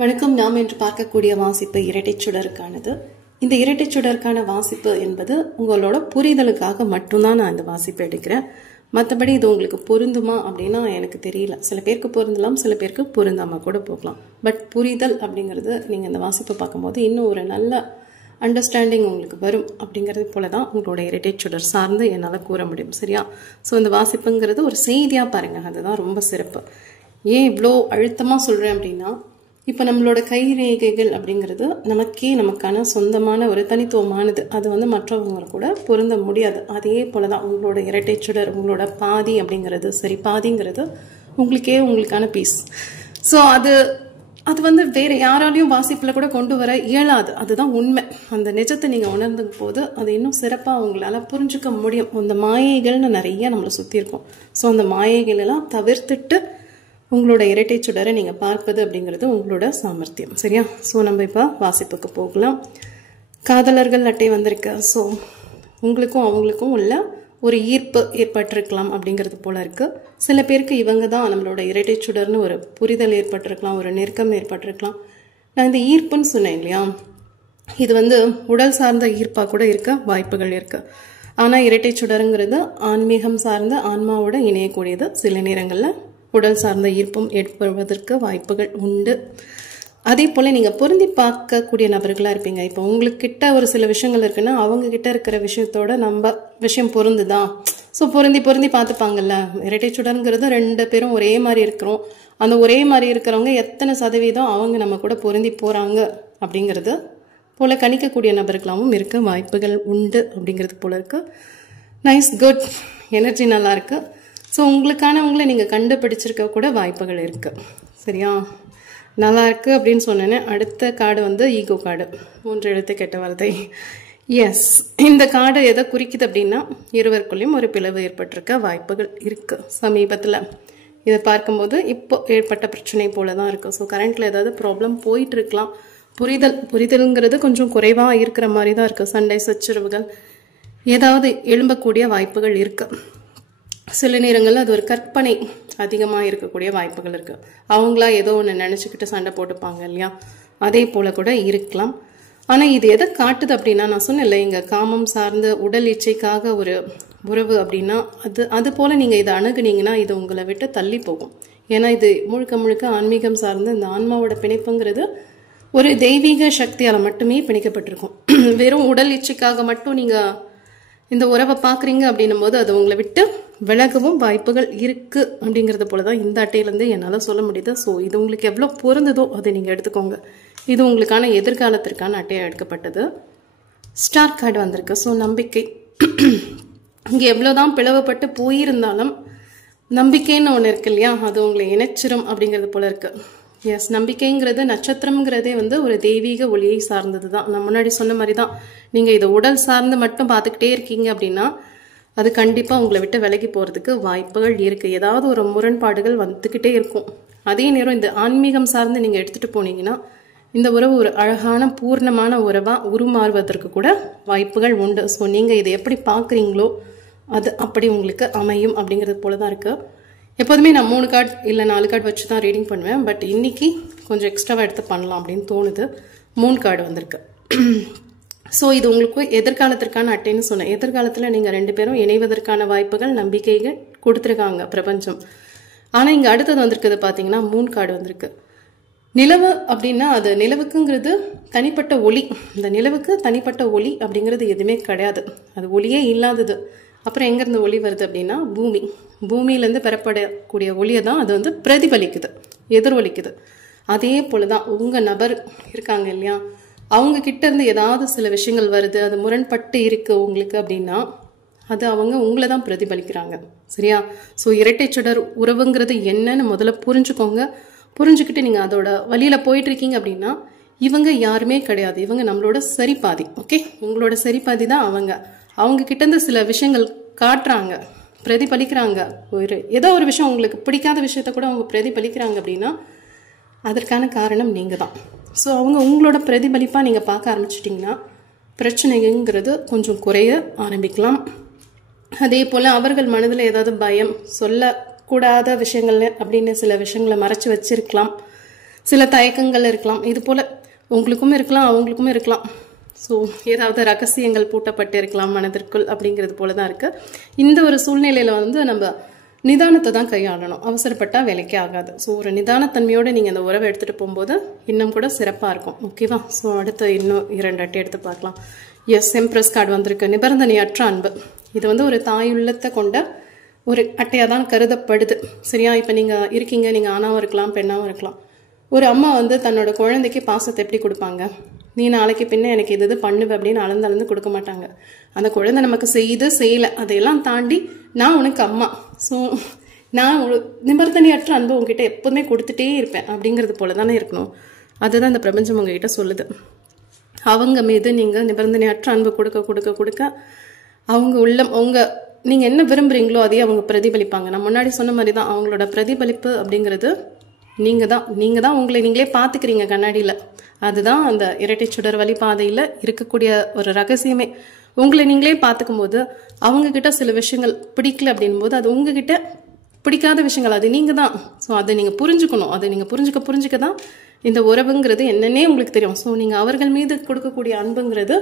வணக்கம். நாம் இன்று பார்க்கக்கூடிய வாசிப்பு இரட்டைச் சுடருக்கானது. இந்த இரட்டைச் சுடருக்கான வாசிப்பு என்பது உங்களோட புரிதலுக்காக மட்டும்தான் நான் இந்த வாசிப்பு எடுக்கிறேன். மற்றபடி இது உங்களுக்கு பொருந்துமா அப்படின்னா எனக்கு தெரியல. சில பேருக்கு பொருந்தலாம், சில பேருக்கு பொருந்தாம கூட போகலாம். பட் புரிதல் அப்படிங்கிறது நீங்கள் இந்த வாசிப்பை பார்க்கும்போது இன்னும் ஒரு நல்ல அண்டர்ஸ்டாண்டிங் உங்களுக்கு வரும் அப்படிங்கிறது போல தான் உங்களோட இரட்டைச் சுடர் சார்ந்து என்னால் கூற முடியும். சரியா? ஸோ இந்த வாசிப்புங்கிறது ஒரு செய்தியாக பாருங்கள், அதுதான் ரொம்ப சிறப்பு. ஏன் இவ்வளோ அழுத்தமாக சொல்கிறேன் அப்படின்னா, இப்போ நம்மளோட கை ரேகைகள் அப்படிங்கிறது நமக்கான சொந்தமான ஒரு தனித்துவமானது. அது மற்றவங்க கூட பொருந்த முடியாது. அதே போல தான் உங்களோட இரட்டைச் சுடர், உங்களோட பாதி அப்படிங்கிறது, சரி பாதிங்கிறது உங்களுக்கான பீஸ். ஸோ அது வேற யாராலையும் வாசிப்பில் கூட கொண்டு வர இயலாது. அதுதான் உண்மை. அந்த நிஜத்தை நீங்கள் உணர்ந்தும் போது அது இன்னும் சிறப்பாக உங்களால் புரிஞ்சுக்க முடியும். அந்த மாயைகள்னு நிறைய நம்மளை சுற்றி இருக்கும். ஸோ அந்த மாயைகள் எல்லாம் தவிர்த்துட்டு உங்களோட இரட்டைச் சுடரை நீங்கள் பார்ப்பது அப்படிங்கிறது உங்களோட சாமர்த்தியம். சரியா? ஸோ நம்ம இப்போ வாசிப்புக்கு போகலாம். காதலர்கள் அட்டை வந்திருக்கு. ஸோ உங்களுக்கும் அவங்களுக்கும் உள்ள ஒரு ஈர்ப்பு ஏற்பட்டிருக்கலாம் அப்படிங்கிறது போல இருக்கு. சில பேருக்கு இவங்க தான் நம்மளோட இரட்டைச் சுடர்னு ஒரு புரிதல் ஏற்பட்டிருக்கலாம், ஒரு நெருக்கம் ஏற்பட்டிருக்கலாம். நான் இந்த ஈர்ப்புன்னு சொன்னேன் இல்லையா, இது உடல் சார்ந்த ஈர்ப்பாக கூட இருக்க வாய்ப்புகள் இருக்கு. ஆனால் இரட்டைச் சுடருங்கிறது ஆன்மீகம் சார்ந்த ஆன்மாவோட இணையக்கூடியது. சில நேரங்களில் உடல் சார்ந்த ஈர்ப்பும் ஏற்படுவதற்கு வாய்ப்புகள் உண்டு. அதே போல் நீங்கள் பொருந்தி பார்க்கக்கூடிய நபர்களாக இருப்பீங்க. இப்போ உங்களுக்கிட்ட ஒரு சில விஷயங்கள் இருக்குன்னா அவங்க கிட்ட இருக்கிற விஷயத்தோட நம்ம விஷயம் பொருந்துதான். ஸோ பொருந்தி பார்த்துப்பாங்கல்ல. இரட்டைச் சுடருங்கிறது ரெண்டு பேரும் ஒரே மாதிரி இருக்கிறோம். அந்த ஒரே மாதிரி இருக்கிறவங்க எத்தனை சதவீதம் அவங்க நம்ம கூட பொருந்தி போகிறாங்க அப்படிங்கிறது போல் கணிக்கக்கூடிய நபர்களாகவும் இருக்க வாய்ப்புகள் உண்டு அப்படிங்கிறது போல இருக்கு. நைஸ், குட், எனர்ஜி நல்லா இருக்கு. ஸோ உங்களுக்கானவங்களை நீங்கள் கண்டுபிடிச்சிருக்க கூட வாய்ப்புகள் இருக்குது. சரியா? நல்லா இருக்கு அப்படின்னு சொன்னேன்னு அடுத்த கார்டு ஈகோ கார்டு. 3 எழுத்து கெட்ட வார்த்தை. எஸ், இந்த கார்டு எதை குறிக்குது அப்படின்னா, இருவருக்குள்ளேயும் ஒரு பிளவு ஏற்பட்டிருக்க வாய்ப்புகள் இருக்குது சமீபத்தில். இதை பார்க்கும்போது இப்போ ஏற்பட்ட பிரச்சனை போல தான் இருக்குது. ஸோ கரண்ட்டில் ஏதாவது ப்ராப்ளம் போயிட்டு இருக்கலாம். புரிதல்ங்கிறது கொஞ்சம் குறைவாக இருக்கிற மாதிரி தான் இருக்குது. சண்டை சச்சரவுகள் ஏதாவது எழும்பக்கூடிய வாய்ப்புகள் இருக்குது. சில நேரங்களில் அது ஒரு கற்பனை அதிகமாக இருக்கக்கூடிய வாய்ப்புகள் இருக்குது. அவங்களா ஏதோ ஒன்று நினச்சிக்கிட்டு சண்டை போட்டுப்பாங்க இல்லையா, அதே போல் கூட இருக்கலாம். ஆனால் இது எதை காட்டுது அப்படின்னா, நான் சொன்னேன்ல, இங்கே காமம் சார்ந்த உடல் இச்சைக்காக ஒரு உறவு அப்படின்னா அது போல் நீங்கள் இதை அணுகுனீங்கன்னா இது உங்களை விட்டு தள்ளி போகும். ஏன்னா இது முழுக்க ஆன்மீகம் சார்ந்த இந்த ஆன்மாவோட பிணைப்புங்கிறது ஒரு தெய்வீக சக்தியால் மட்டுமே பிணைக்கப்பட்டிருக்கும். வெறும் உடல் இச்சைக்காக மட்டும் நீங்கள் இந்த உறவை பார்க்குறீங்க அப்படின்னும் போது அது உங்களை விட்டு விலகவும் வாய்ப்புகள் இருக்கு அப்படிங்கிறது போல தான் இந்த அட்டையிலேருந்து என்னால் சொல்ல முடியுது. ஸோ இது உங்களுக்கு எவ்வளோ பொருந்ததோ அதை நீங்கள் எடுத்துக்கோங்க. இது உங்களுக்கான எதிர்காலத்திற்கான அட்டையாக எடுக்கப்பட்டது. ஸ்டார் கார்டு வந்திருக்கு. ஸோ நம்பிக்கை. இங்கே எவ்வளோதான் பிளவுபட்டு போயிருந்தாலும் நம்பிக்கைன்னு ஒன்று இருக்கு இல்லையா, அது உங்களை இணைச்சிரும் அப்படிங்கிறது போல இருக்கு. எஸ், நம்பிக்கைங்கிறது நட்சத்திரம்ங்கிறதே ஒரு தெய்வீக ஒளியை சார்ந்தது தான். நான் முன்னாடி சொன்ன மாதிரி தான். நீங்கள் இதை உடல் சார்ந்து மட்டும் பார்த்துக்கிட்டே இருக்கீங்க அப்படின்னா அது கண்டிப்பாக உங்களை விட்டு விலகி போகிறதுக்கு வாய்ப்புகள் இருக்குது. ஏதாவது ஒரு முரண்பாடுகள் வந்துக்கிட்டே இருக்கும். அதே நேரம் இந்த ஆன்மீகம் சார்ந்து நீங்கள் எடுத்துகிட்டு போனீங்கன்னா இந்த உறவு ஒரு அழகான பூர்ணமான உறவாக உருமாறுவதற்கு கூட வாய்ப்புகள் உண்டு. ஸோ நீங்கள் இதை எப்படி பார்க்குறீங்களோ அது அப்படி உங்களுக்கு அமையும் அப்படிங்கிறது போல தான் இருக்குது. எப்போதுமே நான் 3 கார்டு இல்லை 4 கார்டு வச்சு தான் ரீடிங் பண்ணுவேன். பட் இன்னைக்கு கொஞ்சம் எக்ஸ்ட்ராவாக எடுத்து பண்ணலாம் அப்படின்னு தோணுது. 3 கார்டு வந்திருக்கு. ஸோ இது உங்களுக்கு எதிர்காலத்திற்கான அட்டைன்னு சொன்னேன். எதிர்காலத்தில் நீங்கள் 2 பேரும் இணைவதற்கான வாய்ப்புகள், நம்பிக்கைகள் கொடுத்துருக்காங்க பிரபஞ்சம். ஆனால் இங்கே அடுத்தது வந்திருக்குது பார்த்தீங்கன்னா 3 கார்டு வந்திருக்கு. நிலவு அப்படின்னா அது நிலவுக்குங்கிறது தனிப்பட்ட ஒளி. இந்த நிலவுக்கு தனிப்பட்ட ஒளி அப்படிங்கிறது எதுவுமே கிடையாது. அது ஒளியே இல்லாதது. அப்புறம் எங்கேருந்து ஒளி வருது அப்படின்னா பூமியிலேருந்து பெறப்படக்கூடிய ஒளியை தான் அது பிரதிபலிக்குது, எதிரொலிக்குது. அதே போல தான் உங்கள் நபர் இருக்காங்க இல்லையா, அவங்க கிட்ட இருந்து ஏதாவது சில விஷயங்கள் வருது, அது முரண்பட்டு இருக்கு உங்களுக்கு அப்படின்னா அது அவங்க உங்களை தான் பிரதிபலிக்கிறாங்க. சரியா? ஸோ இரட்டைச் சுடர் உறவுங்கிறது என்னன்னு முதல்ல புரிஞ்சுக்கோங்க. புரிஞ்சுக்கிட்டு நீங்கள் அதோட வழியில் போயிட்டு இருக்கீங்க அப்படின்னா இவங்க யாருமே கிடையாது. இவங்க நம்மளோட சரிபாதி. ஓகே, உங்களோட சரிபாதி தான் அவங்க கிட்டேருந்து சில விஷயங்கள் காட்டுறாங்க, பிரதிபலிக்கிறாங்க. ஏதோ ஒரு விஷயம் உங்களுக்கு பிடிக்காத விஷயத்த கூட அவங்க பிரதிபலிக்கிறாங்க அப்படின்னா அதற்கான காரணம் நீங்கள் தான். ஸோ அவங்க உங்களோட பிரதிபலிப்பாக நீங்கள் பார்க்க ஆரம்பிச்சிட்டிங்கன்னா பிரச்சனைங்கிறது கொஞ்சம் குறைய ஆரம்பிக்கலாம். அதே போல் அவர்கள் மனதில் ஏதாவது பயம், சொல்லக்கூடாத விஷயங்கள் அப்படின்னு சில விஷயங்களை மறைச்சி வச்சிருக்கலாம். சில தயக்கங்கள் இருக்கலாம். இது போல உங்களுக்கும் இருக்கலாம், அவங்களுக்கும் இருக்கலாம். ஸோ ஏதாவது ரகசியங்கள் பூட்டப்பட்டு இருக்கலாம் மனதிற்குள் அப்படிங்கிறது போல தான் இருக்கு. இந்த ஒரு சூழ்நிலையில வந்து நம்ம நிதானத்தை தான் கையாளணும். அவசரப்பட்டா வேலைக்கே ஆகாது. ஸோ ஒரு நிதானத்தன்மையோட நீங்க அந்த உறவை எடுத்துட்டு போகும்போது இன்னும் கூட சிறப்பா இருக்கும். ஓகேவா? ஸோ அடுத்த இன்னும் 2 அட்டை எடுத்து பார்க்கலாம். எஸ், எம்ப்ரஸ் கார்டு வந்திருக்கு. நிபந்தனையற்ற அன்பு. இது வந்து ஒரு தாயுள்ளத்தை கொண்ட ஒரு அட்டையாக தான் கருதப்படுது. சரியா? இப்போ நீங்கள் இருக்கீங்க, நீங்கள் ஆணாவும் இருக்கலாம், பெண்ணாவும் இருக்கலாம். ஒரு அம்மா வந்து தன்னோட குழந்தைக்கு பாசத்தை எப்படி கொடுப்பாங்க? நீ நாளைக்கு பின்ன எனக்கு இது பண்ணுவேன் அப்படின்னு அளந்து கொடுக்க மாட்டாங்க. அந்த குழந்தை நமக்கு செய்யலை, அதையெல்லாம் தாண்டி நான் உனக்கு அம்மா, ஸோ நான் ஒரு நிபந்தனையற்ற அன்பு உங்ககிட்ட எப்போதுமே கொடுத்துட்டே இருப்பேன் அப்படிங்கிறது போல தானே இருக்கணும். அதுதான் இந்த பிரபஞ்சம் உங்ககிட்ட சொல்லுது. அவங்க மீது நீங்கள் நிபந்தனையற்ற அன்பு கொடுக்க அவங்க உள்ளம் நீங்கள் என்ன விரும்புகிறீங்களோ அதையே அவங்க பிரதிபலிப்பாங்க. நான் முன்னாடி சொன்ன மாதிரி தான் அவங்களோட பிரதிபலிப்பு அப்படிங்கிறது நீங்கள் தான் உங்களை நீங்களே பார்த்துக்கிறீங்க கண்ணாடியில். அதுதான் அந்த இரட்டை சுடர் வழிபாதையில் இருக்கக்கூடிய ஒரு ரகசியமே. உங்களை நீங்களே பார்த்துக்கும் போது அவங்கக்கிட்ட சில விஷயங்கள் பிடிக்கல அப்படின் போது அது உங்ககிட்ட பிடிக்காத விஷயங்கள், அது நீங்கள் தான். ஸோ அதை நீங்கள் புரிஞ்சுக்கணும். அதை நீங்கள் புரிஞ்சுக்க தான் இந்த உறவுங்கிறது என்னன்னே உங்களுக்கு தெரியும். ஸோ நீங்கள் அவர்கள் மீது கொடுக்கக்கூடிய அன்புங்கிறது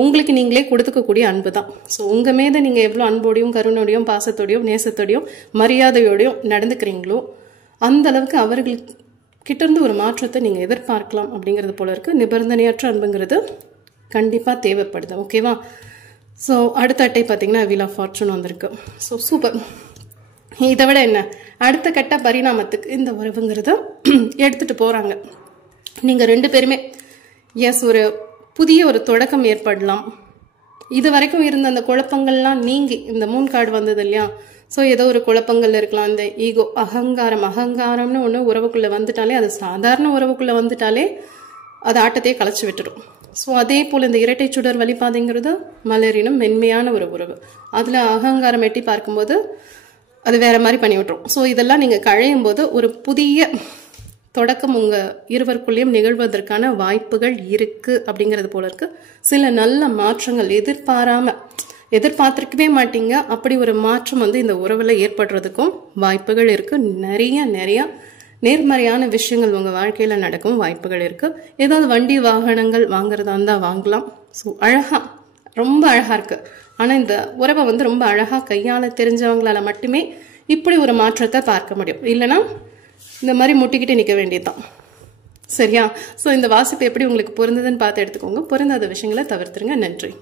உங்களுக்கு நீங்களே கொடுத்துக்கக்கூடிய அன்பு தான். ஸோ உங்கள் மீது நீங்கள் எவ்வளோ அன்போடையும் கருணோடையும் பாசத்தோடையும் நேசத்தோடையும் மரியாதையோடையும் நடந்துக்கிறீங்களோ அந்த அளவுக்கு அவர்கள்கிட்ட இருந்து ஒரு மாற்றத்தை நீங்கள் எதிர்பார்க்கலாம் அப்படிங்கிறது போல இருக்கு. நிபந்தனையற்ற அன்புங்கிறது கண்டிப்பாக தேவைப்படுது. ஓகேவா? ஸோ அடுத்த அட்டை பார்த்தீங்கன்னா வீல் ஆஃப் ஃபார்ச்சூன் வந்திருக்கு. So super. இதை விட என்ன, அடுத்த கட்ட பரிணாமத்துக்கு இந்த உறவுங்கிறத எடுத்துட்டு போறாங்க. நீங்க 2 பேருமே எஸ் ஒரு புதிய ஒரு தொடக்கம் ஏற்படலாம். இது வரைக்கும் இருந்த அந்த குழப்பங்கள்லாம் நீங்கி இந்த மூன் கார்டு வந்தது இல்லையா? ஸோ ஏதோ ஒரு குழப்பங்கள் இருக்கலாம். இந்த ஈகோ, அகங்காரம்னு ஒன்று உறவுக்குள்ள வந்துட்டாலே, அது சாதாரண உறவுக்குள்ள வந்துட்டாலே அது ஆட்டத்தையே கலைச்சி விட்டுடும். ஸோ அதே போல் இந்த இரட்டை சுடர் வழிபாதைங்கிறது மலரினும் மென்மையான ஒரு உறவு. அதில் அகங்காரம் எட்டி பார்க்கும்போது அது வேற மாதிரி பண்ணி விட்டுரும். ஸோ இதெல்லாம் நீங்கள் கழையும் போது ஒரு புதிய தொடக்கம் உங்கள் இருவருக்குள்ளேயும் நிகழ்வதற்கான வாய்ப்புகள் இருக்கு அப்படிங்கிறது போல இருக்கு. சில நல்ல மாற்றங்கள் எதிர்பார்த்திருக்கவே மாட்டீங்க, அப்படி ஒரு மாற்றம் வந்து இந்த உறவுல ஏற்படுறதுக்கும் வாய்ப்புகள் இருக்கு. நிறைய நேர்மறையான விஷயங்கள் உங்க வாழ்க்கையில நடக்கும் வாய்ப்புகள் இருக்கு. ஏதாவது வண்டி வாகனங்கள் வாங்குறதா இருந்தா வாங்கலாம். ஸோ ரொம்ப அழகா இருக்கு. ஆனா இந்த உறவை வந்து ரொம்ப அழகா கையாள தெரிஞ்சவங்களால மட்டுமே இப்படி ஒரு மாற்றத்தை பார்க்க முடியும். இல்லைன்னா இந்த மாதிரி முட்டிக்கிட்டு நிற்க வேண்டியதுதான். சரியா? ஸோ இந்த வாசிப்பு எப்படி உங்களுக்கு பொருந்ததுன்னு பார்த்து எடுத்துக்கோங்க. பொருந்தாத விஷயங்களை தவிர்த்துருங்க. நன்றி.